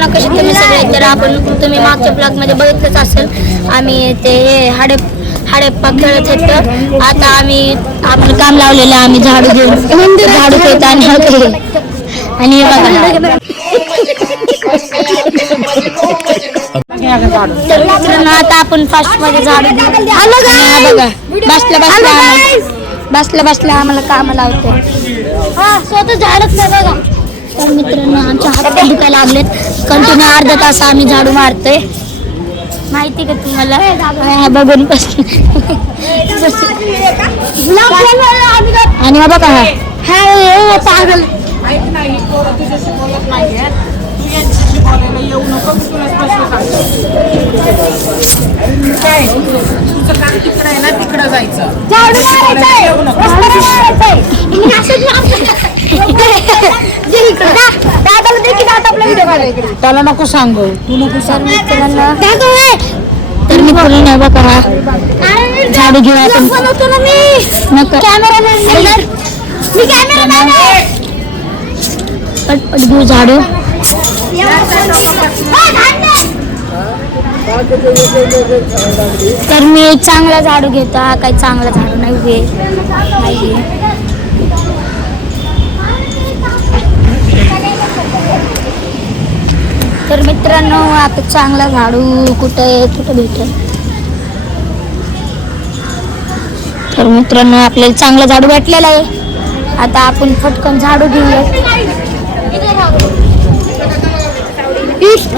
मित्रांनो, कसे तुम्ही सगळे? तर तुम्ही मागच्या ब्लॉग मध्ये बघितलंच असेल, आम्ही ते हाडेप्पा खेळत होतो. आता आम्ही आपलं काम लावलेलं, आम्ही झाडू घेऊन झाडू खेळतो आणि बघा तर मित्रांनो, आता आपण फास्ट मध्ये झाडू बघा बसल्या आम्हाला काम लावतो. स्वतः झाडच नाही बघा. तर मित्रांनो, आमच्या हात दुखायला लागलेत. कंटिन्यू अर्धा तास आम्ही झाडू मारतोय, माहिती का तुम्हाला? बघून आणि हा बघा हा पागल येऊ नको, मी तुला काय तुझं काम तिकडं आहे ना, तिकडं जायचं. त्याला नको सांगू, तू नको सांग. तर मी बोलून नाही बघा, झाडू घेऊ आपण. पटपट घेऊ झाडू. तर मी चांगला झाडू घेतो, हा काही चांगला झाडू नाही. तर मित्रांनो, आता चांगला झाडू कुठे भेटेल? तर मित्रांनो, आपल्याला चांगला झाडू भेटलेला आहे. आता आपण पटकन झाडू घेऊया.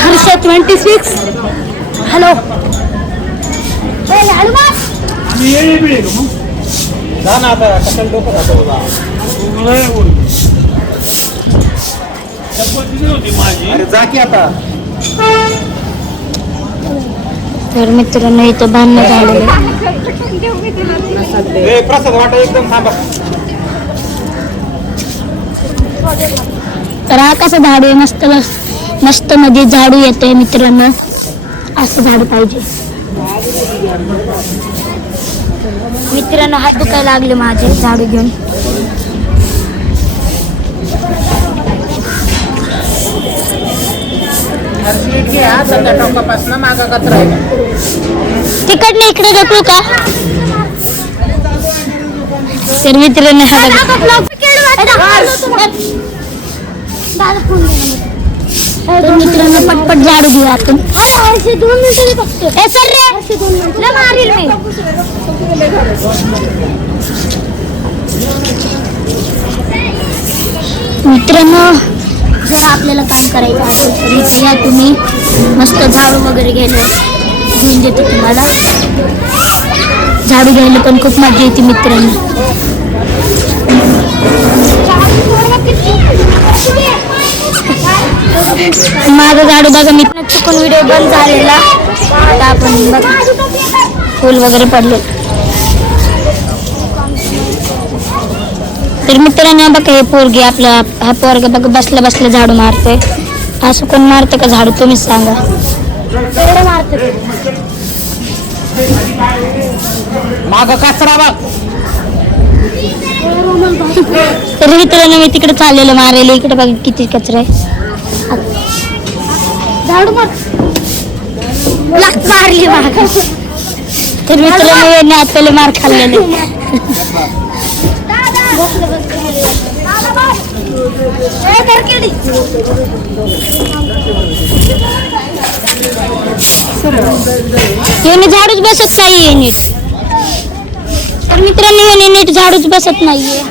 हर्षा 26. हॅलो, तर मित्रांनो, इथं बांधणं झालेलं. तर हा कसं झाडू आहे, मस्त मध्ये झाडू येतोय. मित्रांनो, असं झाडू पाहिजे. मित्रांनो, हात दुखायला लागले माझे झाडू घेऊन. तिकडनं इकडे ढकलू का? तर मित्रांनो, तर मित्रांनो, पटपट झाडू घेऊ आपण. 2 मिनिटं फक्त. मारील मी. मित्रांनो, जर आपल्याला काम करायचं असेल तर इथे या तुम्ही. मस्त झाडू वगैरे घेऊन देते तुम्हाला. झाडू घ्यायला पण खूप मजा येते मित्रांनो. माझं झाडू बघा, मी चुकून व्हिडिओ बंद झालेला. आता आपण बघा फुल वगैरे पडले. तर मित्रांनो, बघा हे पोरगी हा पोरगा बघा बसल्या झाडू मारतोय. असं कोण मारतं का झाडू? तुम्हीच सांगा. माग कचरा बघ. तर मित्रांनो, मी तिकडे चाललेलं मारायला. इकडे बघा किती कचरा आहे. झाडू मारली माग. तर मित्रांनो, यांनी आपल्याला मार खाल्लेले. झाडूच बसत नाहीये नीट. तर मित्रांनो, नीट झाडूच बसत नाहीये.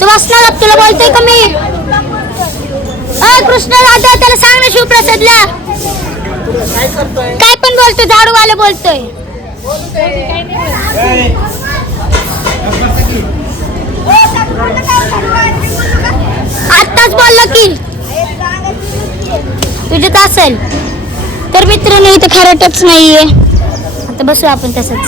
तू बसणार, तुला बोलतोय का मी? कृष्णा राजा, त्याला सांग ना शिवप्रसादला. काय पण बोलतोय, झाडूवाले बोलतोय. आत्ताच बोललो की तुझ्यात असेल. तर मित्रांनो, इथं खरटच नाहीये. आता बसू आपण तसंच.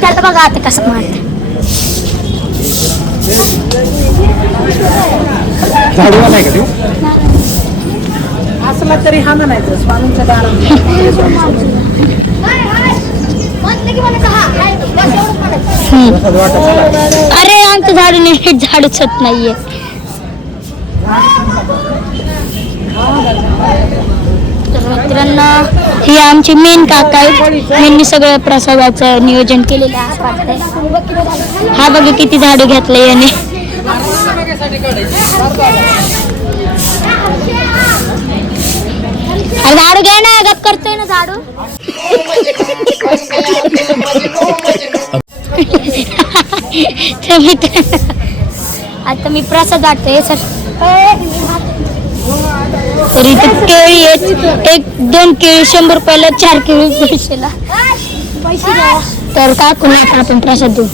त्याला बघा आता कसं मारत. असला तरी हा म्हणायचं स्वामींच्या दारात. अरे आमच्या झाडू नीट झाडूच होत नाहीये. तर मित्रांनो ही आमची मेन काका आहे. यांनी सगळं प्रसादाचं नियोजन केलेलं आहे. हा बघा किती झाडू घेतलं याने. अरे झाडू घे ना, गप करतोय ना झाडू. आता मी प्रसाद वाटतोय सर. तर इथे केळी आहेत. 1-2 केळी 100 रुपयाला, 4 केळी 200ला. तर काकूला आपण प्रसाद देऊ.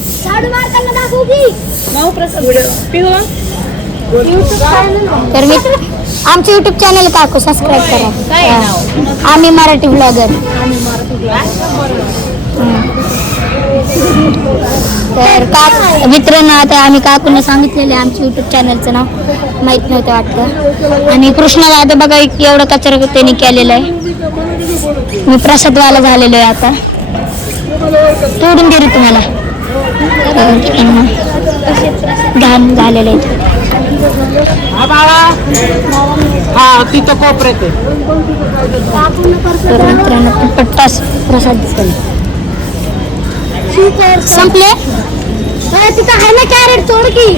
तर मी आमचे युट्यूब चॅनल काकू सबस्क्राईब करा. आम्ही मराठी ब्लॉगर. तर मित्रांनो आता आम्ही काकूंना सांगितलेलं आहे आमच्या युट्यूब चॅनलचं नाव माहीत नव्हतं वाटतं. आणि कृष्णाला आता बघा एवढा कचरा त्यांनी केलेला आहे. मी प्रसादवाला झालेलो आहे आता. तोडून दे रे तुम्हाला. घाण झालेलं आहे. तिथं कोपऱ्यात तर मित्रांनो पट्टास प्रसाद संपले. तिथं आहे ना कॅरेट तोड की.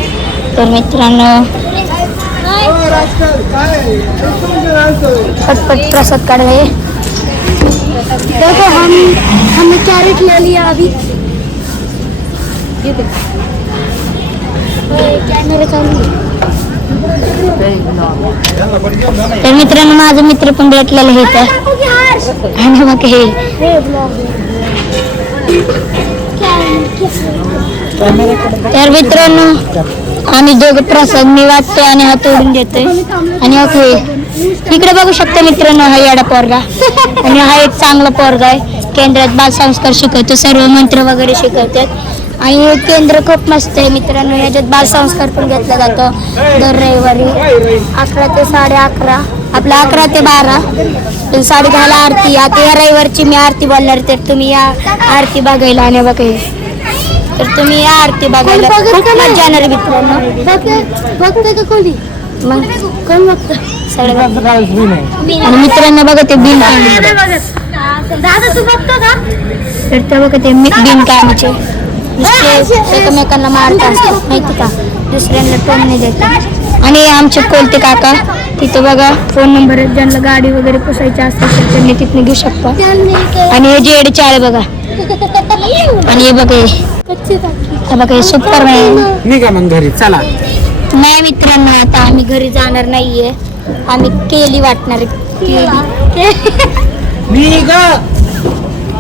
तर मित्रांनो पटपट प्रसाद काढवे. देखो हमने कैरेट ले लिया अभी. तर मित्रांनो माझा मित्र पण भेटलेला आहे इथं. आणि मग हे तर मित्रांनो आम्ही दोघं प्रसाद मी वाटतोय आणि हा तोडून देतोय. आणि ओके इकडे बघू शकता मित्रांनो हा येडा पोरगा. आणि हा एक चांगला पोरगा आहे. केंद्रात बालसंस्कार शिकवतो. सर्व मंत्र वगैरे शिकवतात. आणि हे केंद्र खूप मस्त आहे मित्रांनो. याच्यात बालसंस्कार पण घेतला जातो दर रविवारी 11 ते 11:30. आपलं 11 ते 12. 10:30 आरती. आता या रविवारची मी आरती बोलणार. तर तुम्ही या आरती बघायला. आणि बघा तर तुम्ही या आरती बघायला. खूप मजा येणार मित्रांनो. बघतोय का कोणी मग कोण बघतं सगळं. आणि मित्रांनो बघा ते बिन दादा तू बघतो का. तर ते बघा ते बिन कामाचे एकमेकांना मारतात माहिती का. दुसऱ्यांना टोमणे देतात. आणि आमचे कोलते काका तिथं बघा फोन नंबर आहे. ज्यांना गाडी वगैरे पुसायची असतात तर त्यांनी तिथनं घेऊ शकता. आणि हे जेड चाळे बघा. आणि हे बघा हे बघा सुपर निघा मग घरी चला. नाही मित्रांनो आता आम्ही घरी जाणार नाहीये. आम्ही केली वाटणार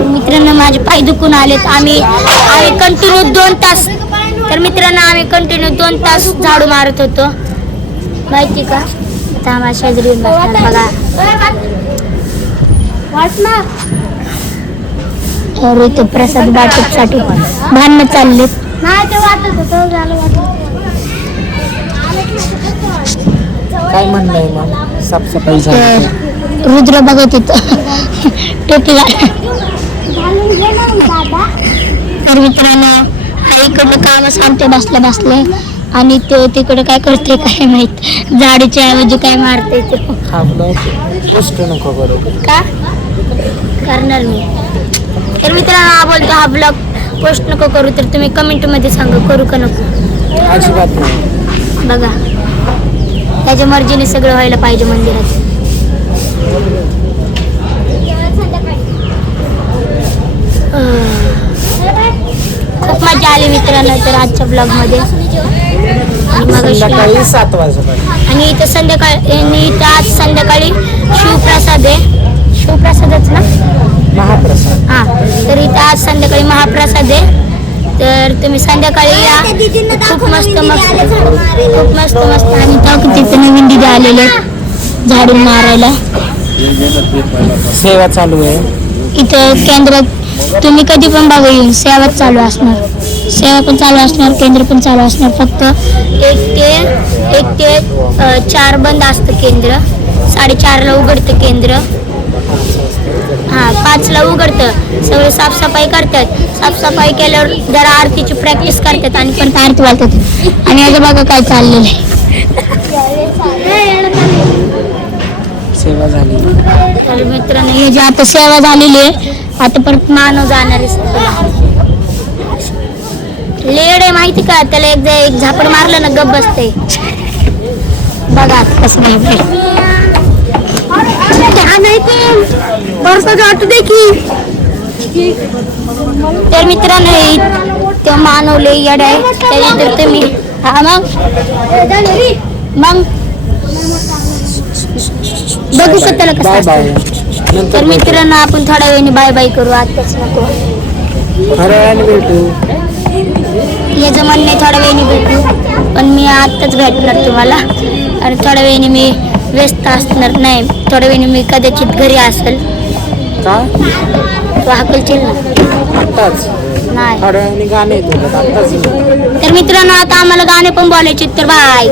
मित्रांनो. माझे पाय दुखून आलेत. आम्ही कंटिन्यू 2 तास. तर मित्रांनो आम्ही कंटिन्यू 2 तास झाडू मारत होतो माहिती का. आता आम्हाला शेजारी बघा. तर इथे प्रसाद वाटपसाठी भांडणं चाललेत. काय म्हणणं मग साफसफाई रुद्र बघत होत टोपीला. तर मित्रांनो इकडनं काम सांगते बसले बसले. आणि ते तिकडे काय करते काय माहित. झाडीच्या ऐवजी काय मारते ते. का करणार मी. तर मित्रांनो हा बोलतो हा ब्लॉग पोस्ट नको करू. तर तुम्ही कमेंट मध्ये सांगा करू का नको. अजिबात नाही. बघा त्याच्या मर्जीने सगळं व्हायला पाहिजे मंदिरात. खूप मजा आली मित्रांनो तर आजच्या ब्लॉग मध्ये. संध्याकाळी 7 वाजता. आणि इथं संध्याकाळी आज संध्याकाळी शिवप्रसाद आहे. शिवप्रसादच ना महाप्रसाद. हा तर इथं आज संध्याकाळी महाप्रसाद आहे. तर तुम्ही संध्याकाळी या. खूप मस्त मस्त. आणि तिथे नवीन दिदी आलेले झाडून मारायला. सेवा चालू आहे इथं केंद्रात. तुम्ही कधी पण बघा येऊन सेवा चालू असणार. सेवा पण चालू असणार. केंद्र पण चालू असणार. फक्त 1 ते 4 बंद असतं केंद्र. 4:30ला उघडतं केंद्र. हा 5ला उघडतं. सगळे साफसफाई करतात. साफसफाई केल्यावर जरा आरतीची प्रॅक्टिस करतात आणि परत आरती वाजतात. आणि आता बघा काय चाललेलं आहे. सेवा झाली. तर मित्रांनो हे जे आता सेवा झालेली आहे, आता परत मानव जाणार आहे. लेड आहे माहिती का, त्याला एकदा एक झापड मारलं ना गप बसते. बघा कसं नाही तर मित्रांनो ते मानवले येड आहे त्याच्यात तुम्ही हा मग बघू का त्याला कसं असतं. तर मित्रांनो आपण थोड्या वेळाने बाय बाय करू, आताच नको. खऱ्या वेळाने भेटू. याचं म्हणणे थोड्या वेळाने भेटू, पण मी आत्ताच भेटणार तुम्हाला. आणि थोड्या वेळाने मी व्यस्त असणार नाही. थोड्या वेळाने मी कदाचित घरी असेल. का तू हाकलशील ना? आत्ताच नाही. थोड्या वेळाने गाणे येतो आत्ताच. तर मित्रांनो आता आम्हाला गाणे पण बोलायचे, तर बाय.